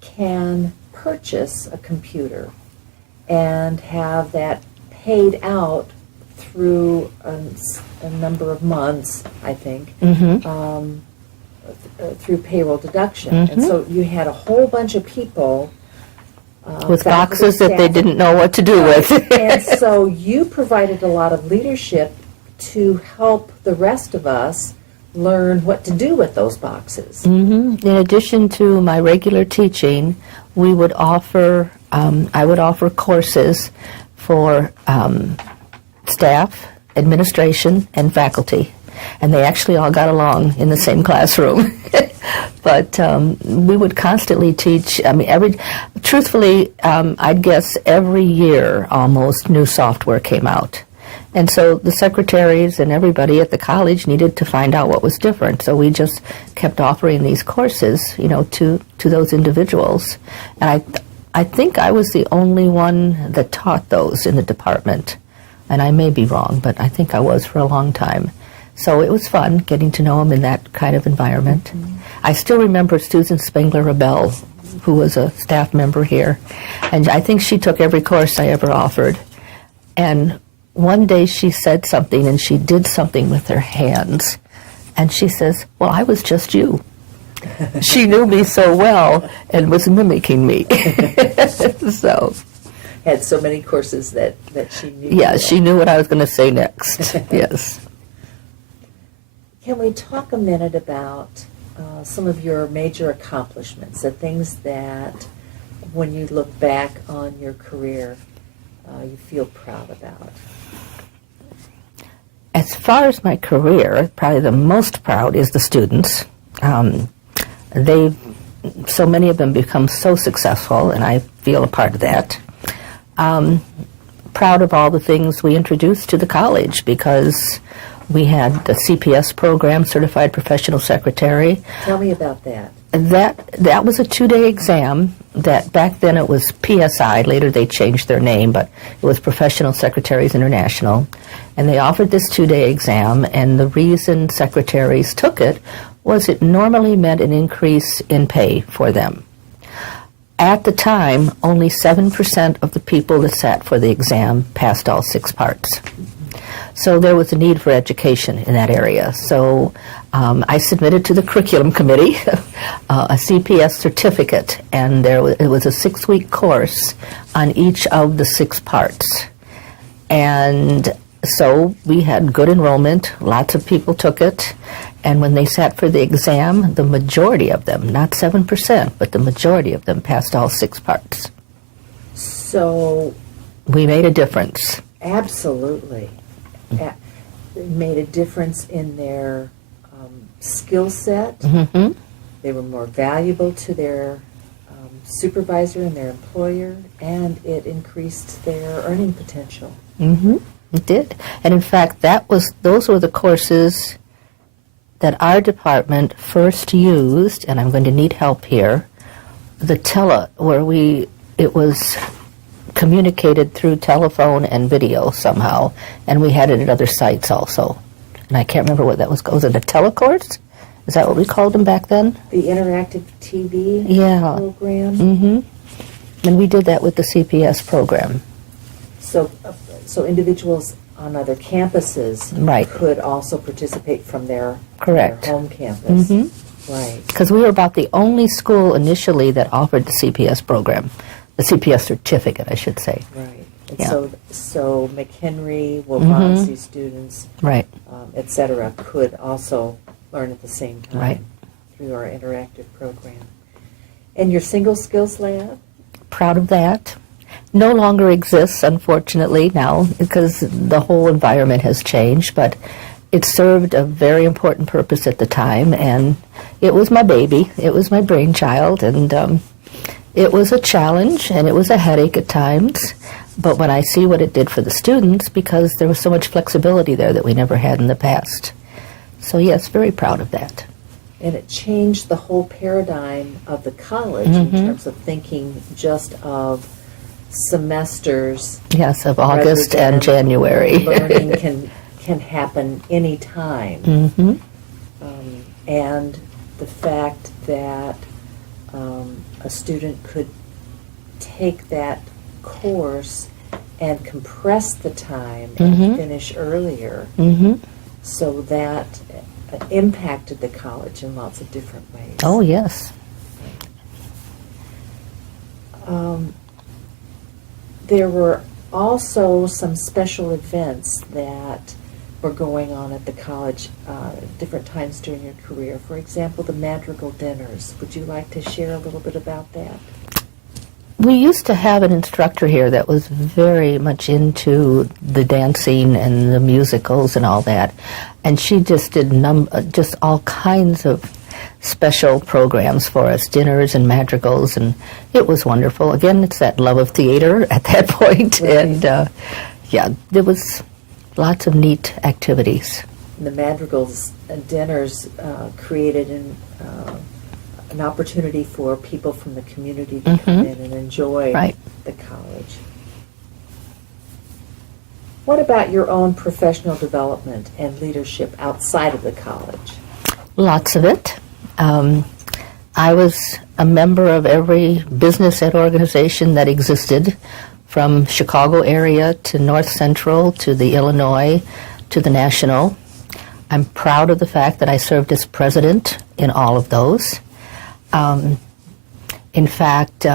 can purchase a computer and have that paid out through a number of months, I think, through payroll deduction. And so you had a whole bunch of people with boxes that they didn't know what to do with. And so you provided a lot of leadership to help the rest of us learn what to do with those boxes. In addition to my regular teaching, we would offer, I would offer courses for staff, administration, and faculty. And they actually all got along in the same classroom. But we would constantly teach, truthfully, I'd guess every year almost new software came out. And so the secretaries and everybody at the college needed to find out what was different. So we just kept offering these courses, to those individuals. And I think I was the only one that taught those in the department. And I may be wrong, but I think I was for a long time. So it was fun getting to know them in that kind of environment. I still remember Susan Spengler-Rebell, who was a staff member here. And I think she took every course I ever offered. And one day she said something, and she did something with her hands. And she says, "Well, I was just you." She knew me so well and was mimicking me. So Had so many courses that she knew. Yeah, she knew what I was going to say next. Yes. Can we talk a minute about some of your major accomplishments, the things that, when you look back on your career, you feel proud about? As far as my career, probably the most proud is the students. So many of them become so successful, and I feel a part of that. Proud of all the things we introduced to the college, because we had the CPS program, Certified Professional Secretary. Tell me about that. That was a 2-day exam. That back then it was PSI. Later they changed their name, but it was Professional Secretaries International. And they offered this 2-day exam, and the reason secretaries took it was it normally meant an increase in pay for them. At the time, only 7% of the people that sat for the exam passed all 6 parts. So there was a need for education in that area. So I submitted to the curriculum committee a CPS certificate, and it was a 6-week course on each of the 6 parts. And so we had good enrollment. Lots of people took it. And when they sat for the exam, the majority of them, not 7%, but the majority of them passed all 6 parts. So we made a difference. Absolutely. It made a difference in their skill set. Mm-hmm. They were more valuable to their supervisor and their employer, and it increased their earning potential. Mm-hmm. It did. And in fact, those were the courses that our department first used, and I'm going to need help here, where it was communicated through telephone and video somehow, and we had it at other sites also. And I can't remember what that was. Was it a telecourse? Is that what we called them back then? The interactive TV program? Mm-hmm. And we did that with the CPS program. So individuals on other campuses could also participate from their home campus. Mm-hmm. Right. Because we were about the only school initially that offered the CPS program, the CPS certificate, I should say. Right. And Yeah. so McHenry, Waubonsee students, Right. et cetera, could also learn at the same time Right. through our interactive program. And your single skills lab? Proud of that. No longer exists, unfortunately, now, because the whole environment has changed, but it served a very important purpose at the time, and it was my baby. It was my brainchild, and it was a challenge, and it was a headache at times, but when I see what it did for the students, because there was so much flexibility there that we never had in the past. So yes, very proud of that. And it changed the whole paradigm of the college in terms of thinking just of semesters. Yes, of August and January. Learning can happen anytime. Mm-hmm. And the fact that a student could take that course and compress the time and finish earlier. Mm-hmm. So that impacted the college in lots of different ways. Oh, yes. There were also some special events that were going on at the college different times during your career. For example, the Madrigal dinners. Would you like to share a little bit about that? We used to have an instructor here that was very much into the dancing and the musicals and all that, and she just did just all kinds of special programs for us, dinners and madrigals, and it was wonderful. Again, it's that love of theater at that point, Right. and there was lots of neat activities. And the Madrigals dinners created an opportunity for people from the community to come in and enjoy the college. What about your own professional development and leadership outside of the college? Lots of it. I was a member of every business ed organization that existed, from Chicago area to North Central to the Illinois to the National. I'm proud of the fact that I served as president in all of those. In fact,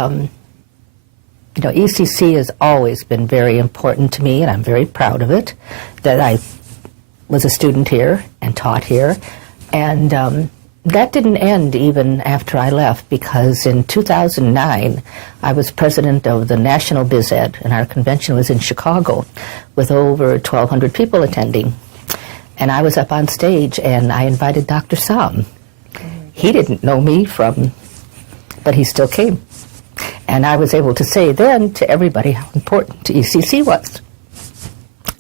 ECC has always been very important to me, and I'm very proud of it, that I was a student here and taught here. And that didn't end even after I left, because in 2009, I was president of the National Biz Ed, and our convention was in Chicago with over 1,200 people attending. And I was up on stage, and I invited Dr. Sam. He didn't know me but he still came. And I was able to say then to everybody how important ECC was.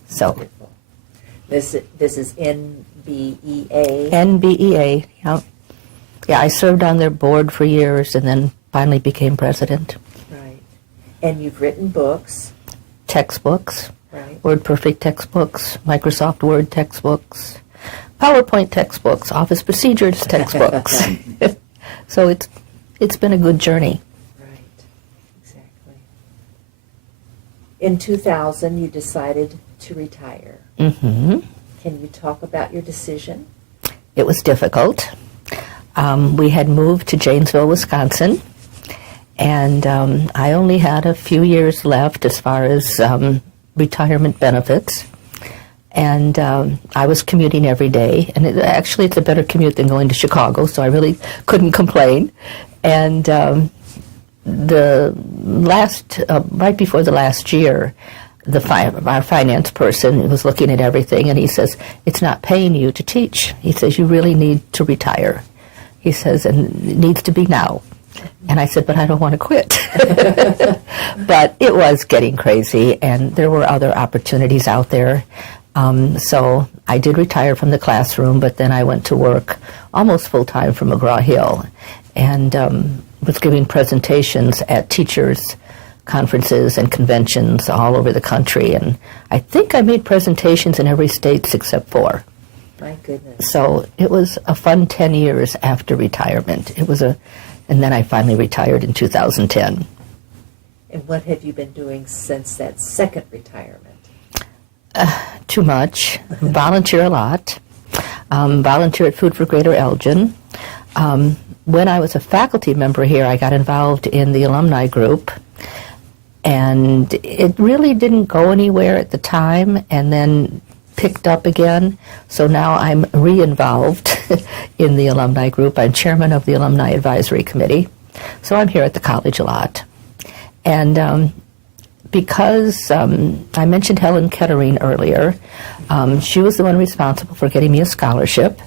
So, Wonderful. This is NBEA. NBEA, yeah. Yeah, I served on their board for years and then finally became president. Right. And you've written books. Textbooks, Right. WordPerfect textbooks, Microsoft Word textbooks, PowerPoint textbooks, Office Procedures textbooks. So it's been a good journey. Right. Exactly. In 2000, you decided to retire. Mm-hmm. Can you talk about your decision? It was difficult. We had moved to Janesville, Wisconsin, and I only had a few years left as far as retirement benefits. And I was commuting every day, and actually it's a better commute than going to Chicago, so I really couldn't complain. And the last, right before the last year, our finance person was looking at everything, and he says, it's not paying you to teach. He says, you really need to retire. He says, and it needs to be now. And I said, but I don't want to quit. But it was getting crazy, and there were other opportunities out there. So I did retire from the classroom, but then I went to work almost full-time for McGraw-Hill, and was giving presentations at teachers' conferences and conventions all over the country. And I think I made presentations in every state except 4. My goodness. So it was a fun 10 years after retirement. And then I finally retired in 2010. And what have you been doing since that second retirement? Too much. Volunteer a lot. Volunteer at Food for Greater Elgin. When I was a faculty member here, I got involved in the alumni group. And it really didn't go anywhere at the time, and then picked up again. So now I'm re-involved in the alumni group. I'm chairman of the Alumni Advisory Committee. So I'm here at the college a lot. And because I mentioned Helen Kettering earlier, she was the one responsible for getting me a scholarship,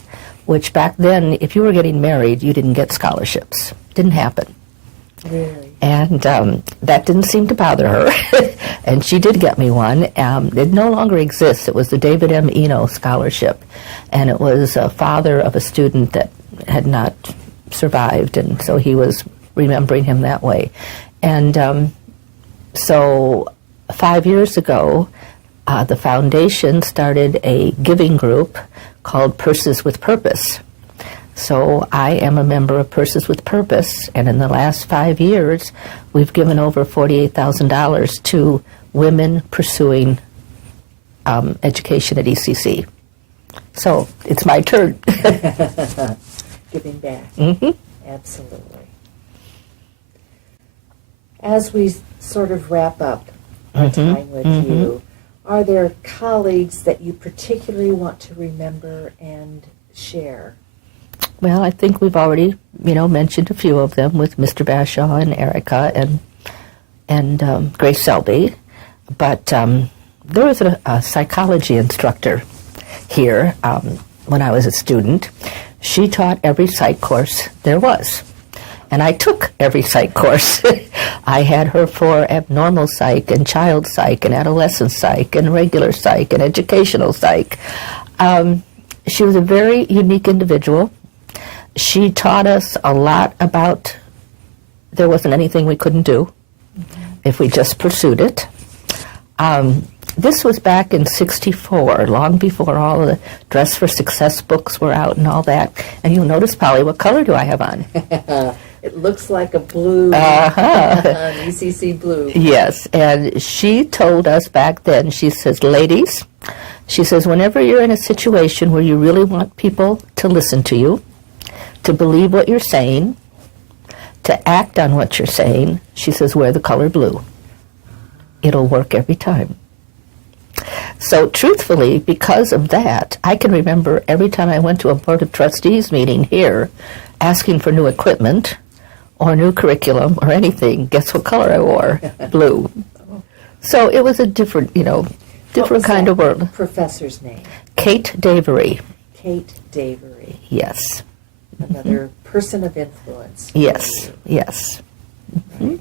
which back then, if you were getting married, you didn't get scholarships. Didn't happen. Really? And that didn't seem to bother her. And she did get me one. It no longer exists. It was the David M. Eno Scholarship. And it was a father of a student that had not survived. And so he was remembering him that way. And so 5 years ago, the foundation started a giving group called Purses with Purpose. So I am a member of Purses with Purpose, and in the last 5 years, we've given over $48,000 to women pursuing education at ECC. So it's my turn. Giving back. Mm-hmm. Absolutely. As we sort of wrap up our time with you, are there colleagues that you particularly want to remember and share? Well, I think we've already, mentioned a few of them with Mr. Bashaw and Erica and Grace Selby. But there was a psychology instructor here when I was a student. She taught every psych course there was. And I took every psych course. I had her for abnormal psych and child psych and adolescent psych and regular psych and educational psych. She was a very unique individual. She taught us a lot about there wasn't anything we couldn't do if we just pursued it. This was back in '64, long before all of the Dress for Success books were out and all that. And you'll notice, Polly, what color do I have on? It looks like a blue, ECC blue. Yes, and she told us back then, she says, ladies, she says, whenever you're in a situation where you really want people to listen to you, to believe what you're saying, to act on what you're saying, she says, wear the color blue. It'll work every time. So truthfully, because of that, I can remember every time I went to a Board of Trustees meeting here asking for new equipment or new curriculum or anything, guess what color I wore? Blue. So it was a different, different kind of world. Professor's name? Kate Davery. Kate Davery. Yes. Another person of influence. Yes, yes. Right.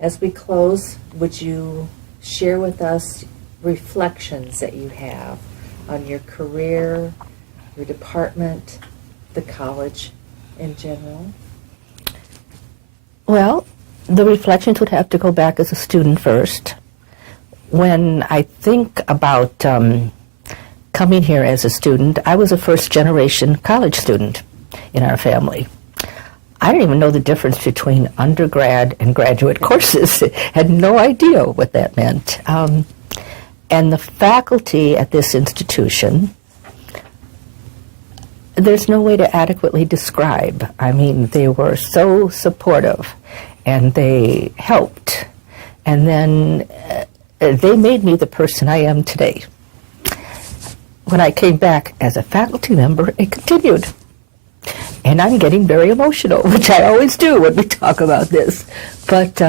As we close, would you share with us reflections that you have on your career, your department, the college in general? Well, the reflections would have to go back as a student first. When I think about coming here as a student, I was a first-generation college student in our family. I didn't even know the difference between undergrad and graduate courses. Had no idea what that meant. And the faculty at this institution, there's no way to adequately describe. I mean, they were so supportive, and they helped. And then they made me the person I am today. when I came back as a faculty member, it continued. And I'm getting very emotional, which I always do when we talk about this. But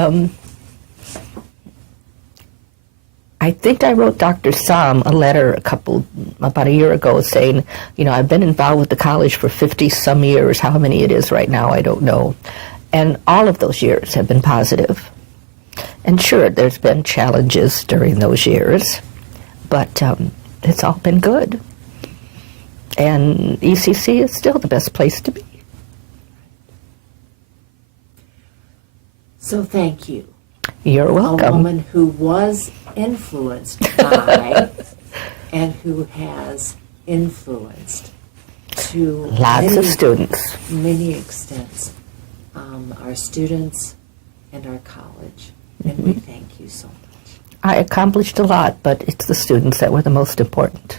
I think I wrote Dr. Sam a letter about a year ago saying, I've been involved with the college for 50-some years. How many it is right now, I don't know. And all of those years have been positive. And sure, there's been challenges during those years, but it's all been good. And ECC is still the best place to be. So thank you. You're welcome. A woman who was influenced by and who has influenced to Lots of students. Many extents, our students and our college. And we thank you so much. I accomplished a lot, but it's the students that were the most important.